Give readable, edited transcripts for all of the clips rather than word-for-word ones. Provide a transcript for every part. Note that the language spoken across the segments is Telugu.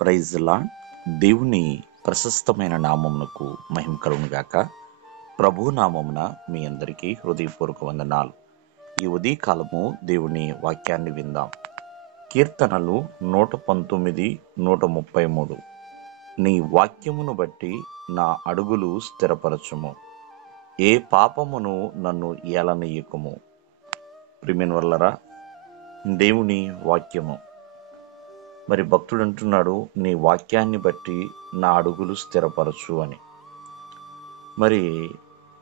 Praise lord. దేవుని ప్రశస్తమైన నామమునకు మహిమ కలుగునుగాక. ప్రభు నామమున మీ అందరికీ హృదయపూర్వక వందనాలు. ఈ ఉదయకాలము దేవుని వాక్యాన్ని విందాం. కీర్తనలు 119, 133. నీ వాక్యమును బట్టి నా అడుగులు స్థిరపరచుము, ఏ పాపమును నన్ను ఏలనీయకుము. ప్రియమైన వాళ్ళరా, దేవుని వాక్యము మరి భక్తుడు అంటున్నాడు, నీ వాక్యాన్ని బట్టి నా అడుగులు స్థిరపరచు అని. మరి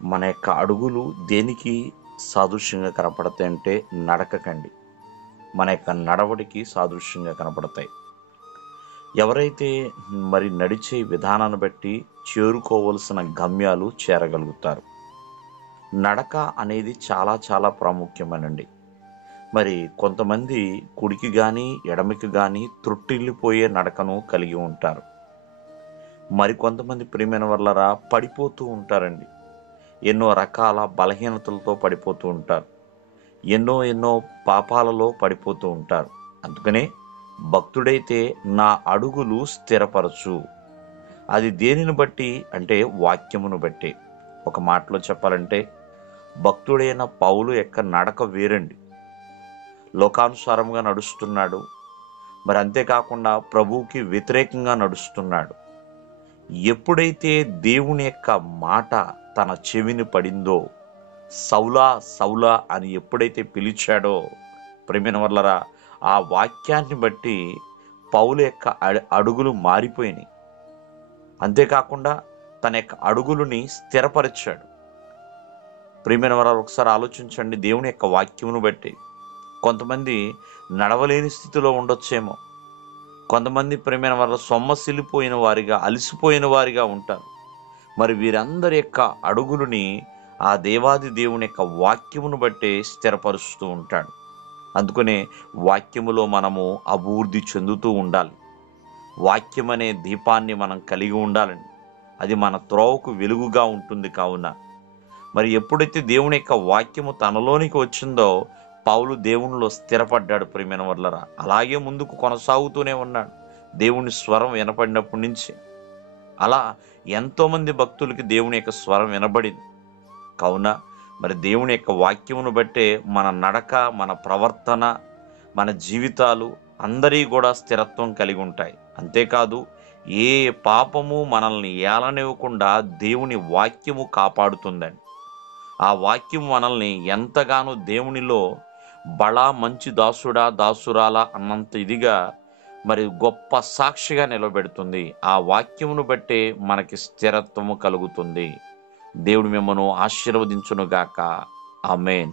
మన యొక్క అడుగులు దేనికి సాదృశ్యంగా కనపడతాయంటే నడకకండి, మన యొక్క నడవడికి సాదృశ్యంగా కనపడతాయి. ఎవరైతే మరి నడిచే విధానాన్ని బట్టి చేరుకోవలసిన గమ్యాలు చేరగలుగుతారు. నడక అనేది చాలా చాలా ప్రాముఖ్యమేనండి. మరి కొంతమంది కుడికి కానీ ఎడమికి కానీ త్రుట్టిల్లిపోయే నడకను కలిగి ఉంటారు. మరికొంతమంది ప్రియమైన వాళ్ళరా పడిపోతూ ఉంటారండి. ఎన్నో రకాల బలహీనతలతో పడిపోతూ ఉంటారు. ఎన్నో పాపాలలో పడిపోతూ ఉంటారు. అందుకనే భక్తుడైతే నా అడుగులు స్థిరపరచు. అది దేనిని బట్టి అంటే వాక్యమును బట్టి. ఒక మాటలో చెప్పాలంటే భక్తుడైన పౌలు యొక్క నడక వేరండి. లోకానుసారంగా నడుస్తున్నాడు. మరి అంతేకాకుండా ప్రభువుకి వ్యతిరేకంగా నడుస్తున్నాడు. ఎప్పుడైతే దేవుని యొక్క మాట తన చెవిని పడిందో, సౌలా సౌలా అని ఎప్పుడైతే పిలిచాడో, ప్రియమైన వాళ్ళరా, ఆ వాక్యాన్ని బట్టి పౌలు యొక్క అడుగులు మారిపోయినాయి. అంతేకాకుండా తన యొక్క అడుగులని స్థిరపరిచాడు. ప్రియమైన వారు ఒకసారి ఆలోచించండి. దేవుని యొక్క వాక్యమును బట్టి కొంతమంది నడవలేని స్థితిలో ఉండొచ్చేమో. కొంతమంది ప్రియమైన వారు సొమ్మసిల్లిపోయిన వారిగా, అలసిపోయిన వారిగా ఉంటారు. మరి వీరందరి యొక్క అడుగులని ఆ దేవాది దేవుని యొక్క వాక్యమును బట్టి స్థిరపరుస్తూ ఉంటాడు. అందుకనే వాక్యములో మనము అభివృద్ధి చెందుతూ ఉండాలి. వాక్యం అనే దీపాన్ని మనం కలిగి ఉండాలండి. అది మన త్రోవకు వెలుగుగా ఉంటుంది. కావున మరి ఎప్పుడైతే దేవుని యొక్క వాక్యము తనలోనికి వచ్చిందో పౌలు దేవునిలో స్థిరపడ్డాడు. ప్రియమైన వర్లరా, అలాగే ముందుకు కొనసాగుతూనే ఉన్నాడు. దేవుని స్వరం వినపడినప్పటి నుంచి అలా ఎంతోమంది భక్తులకి దేవుని యొక్క స్వరం వినబడింది. కావున మరి దేవుని యొక్క వాక్యమును బట్టే మన నడక, మన ప్రవర్తన, మన జీవితాలు అందరి కూడా స్థిరత్వం కలిగి ఉంటాయి. అంతేకాదు ఏ పాపము మనల్ని ఏలనివ్వకుండా దేవుని వాక్యము కాపాడుతుందండి. ఆ వాక్యం మనల్ని ఎంతగానో దేవునిలో బలా మంచి దాసుడా దాసురాలా అన్నంత ఇదిగా మరి గొప్ప సాక్షిగా నిలబెడుతుంది. ఆ వాక్యమును బట్టే మనకి స్థిరత్వము కలుగుతుంది. దేవుడు మిమ్మల్ని ఆశీర్వదించునుగాక. ఆమేన్.